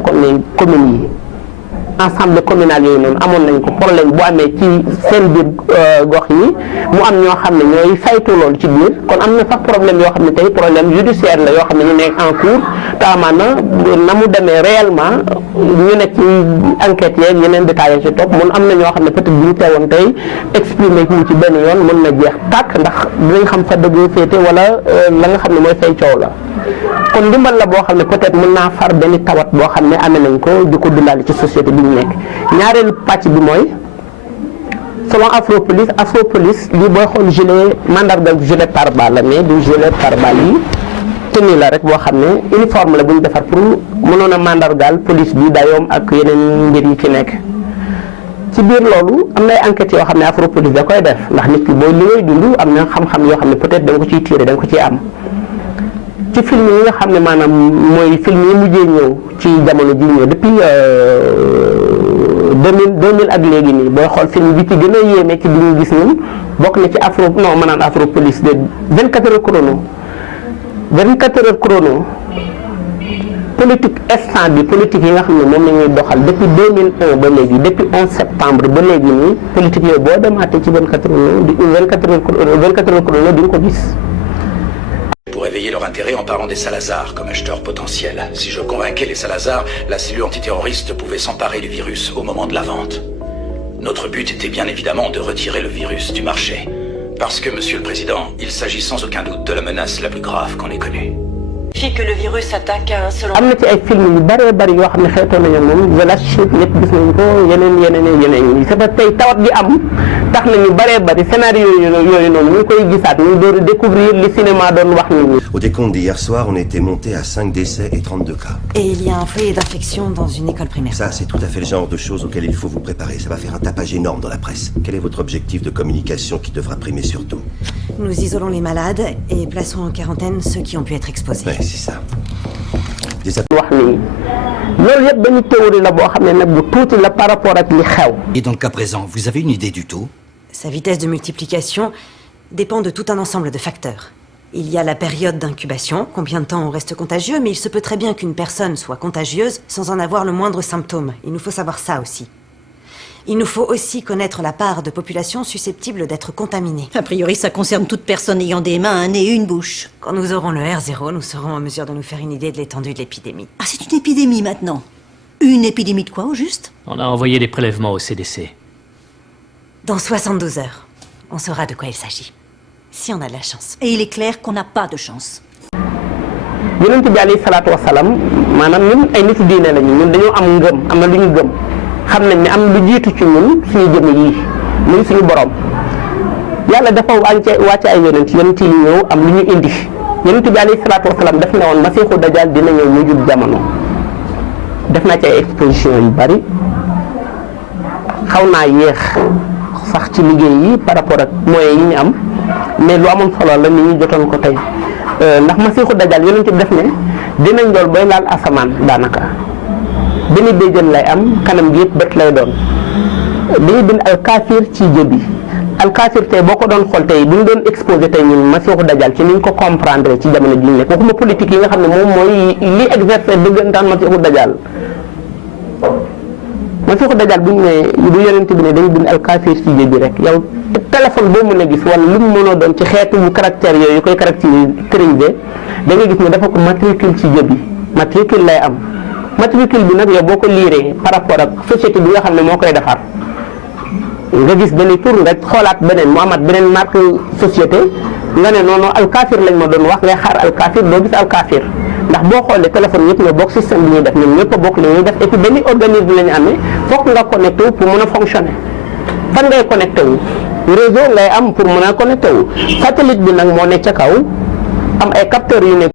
kon ne communes yi ensemble communal yooyu noonu amoon nañ ko problème bu amee ci seen biir gox yi mu am ñoo xam ne ñooy saytu loolu ci biir kon am na sax problème yoo xam ne tey problème judiciaire la yoo xam ne ñu nekk en cours te amaana na mu demee réellement ñu nekk ci enquête yeeg yeneen détails ci topp mun am na ñoo xam ne peut-être bu ñu teewoon tey exprimer ñu ci benn yoon mën na jeex tàkk ndax dinañ xam fa dëgg féete wala la nga xam ne mooy fay coow la kon ndimbal la boo xam ne peut-être mën naa far benn tawat boo xam ne amee nañ ko di ko dundaale ci société bi ñu nekk ñaareelu pàcc bi mooy selon Afropolice lii booy xool gilet mandarga gilet pare-balles la mais du gilet pare-balles yi tenue la rek boo xam ne uniforme la bu ñu defar pour mënoon a mandargaal police bi dayoom ak yeneen mbir yi ci nekk ci biir loolu am na ay enquêtes yoo xam ne Afropolice da koy def ndax nit ki booy li ngay dund am na xam-xam yoo xam ne peut-être da nga ko ciy tirer da nga ko ciy am ci film yi nga xam ne maanaam mooy film yi mujjee ñëw ci jamono ji ñëw depuis 2000 ak léegi nii booy xool film bi ci gën a yéeme ci bi ñu gis ñun bokk na ci Afropolice de 24 heures chrono 24 heures chrono politique instant bi politique yi nga xam ne moom la ñuy doxal depuis 2001 ba léegi depuis 11 septembre ba léegi nii politique yooyu boo demaatee ci 24 heures chrono di nga ko gis. Pour éveiller leur intérêt en parlant des Salazar comme acheteurs potentiels. Si je convainquais les Salazar, la cellule antiterroriste pouvait s'emparer du virus au moment de la vente. Notre but était bien évidemment de retirer le virus du marché. Parce que, Monsieur le Président, il s'agit sans aucun doute de la menace la plus grave qu'on ait connue. Que le virus attaque un seul. am na ci ay film yu bëree bëri yoo xam ne xeetoon nañu moom village chute ñëpp gis nañ ko yeneen yi c'est parce que tey tawat gi am tax nañu bëree bëri scénario yooyu noonu ñu ngi koy gisaat ñu door a découvrir li cinéma doon wax nit ñi. Au décompte d'hier soir, on était monté à 5 décès et 32 cas. Et il y a un foyer d'infection dans une école primaire. Ça, c'est tout à fait le genre de choses auxquelles il faut vous préparer. Ça va faire un tapage énorme dans la presse. Quel est votre objectif de communication qui devra primer sur tout? Nous isolons les malades et plaçons en quarantaine ceux qui ont pu être exposés. Ouais, c'est ça. wax ni loolu yëpp benn théorie la boo xam ne nag bu tuuti la par rapport ak li xew. Et dans le cas présent, vous avez une idée du taux? Sa vitesse de multiplication dépend de tout un ensemble de facteurs. Il y a la période d'incubation, combien de temps on reste contagieux, mais il se peut très bien qu'une personne soit contagieuse sans en avoir le moindre symptôme. Il nous faut savoir ça aussi. Il nous faut aussi connaître la part de population susceptible d'être contaminée. A priori, ça concerne toute personne ayant des mains, un nez et une bouche. Quand nous aurons le R0, nous serons en mesure de nous faire une idée de l'étendue de l'épidémie. Ah, c'est une épidémie maintenant. Une épidémie de quoi, au juste? On a envoyé des prélèvements au CDC. Dans 72 heures, on saura de quoi il s'agit. Si on a de la chance. Et il est clair qu'on n'a pas de chance. Yonent bi alayhi salaatu wa salaam maanaam ñun ay nitu diine lañu ñun dañoo am ngëm am na lu ñu gëm xam nañ ne am lu jiitu ci ñun suñu jëm yi muy suñu borom yàlla dafa wàcce ay yonent yi ñëw am lu ñu indi Yonent bi alayhi salaatu wa salaam daf ne woon Masiixu Dajjal dina ñëw mujjub jamono def naa ci ay exposition yu bari xaw naa yéex sax ci liggéey yi par rapport ak moyens yi ñu am mais lu amoon solo la nit ñi jotoon ko tey ndax Masiixu Dajjal Yonent bi def ne dinañ dool bay laal asamaan daanaka benn béjjën lay am kanam gi yëpp bët lay doon dañuy bind alkaafir ci jëbi alkaafir tey boo ko doon xool tey bu ñu doon exposé tey ñun Masiixu Dajjal ci ni ñu ko comprendre ci jamono ji ñu nekk waxuma politique yi nga xam ne moom mooy li exercer dëggantaan Masiixu Dajjal Masiixu Dajjal bu ñu ne bu Yonent bi ne dañuy bind alkaafir ci jëbi rek yow téléphone boo mën a gis wala lu mu mënoo doon ci xeetu bu caractère yooyu koy caractériser da ngay gis ne dafa ko matricule ci jëbi matricule lay am matricule bi nag yow boo ko liiree par rapport ak société bi nga xam ne moo koy defar nga gis benn tur nga xoolaat beneen mu amaat beneen marque société nga ne noonu alkaafir lañ ma doon wax ngay xaar alkaafir doo gis alkaafir ndax boo xoolee téléphone yëpp nga bokk système bi ñuy def ñun ñëpp a bokk li ñuy def et puis benn organisme la ñu amee fokk nga connecté wu pour mën a fonctionner fan ngay connecté wu réseau ngay am pour mën a connecté wu satellite bi nag moo nekk ca kaw am ay capteurs yu nekk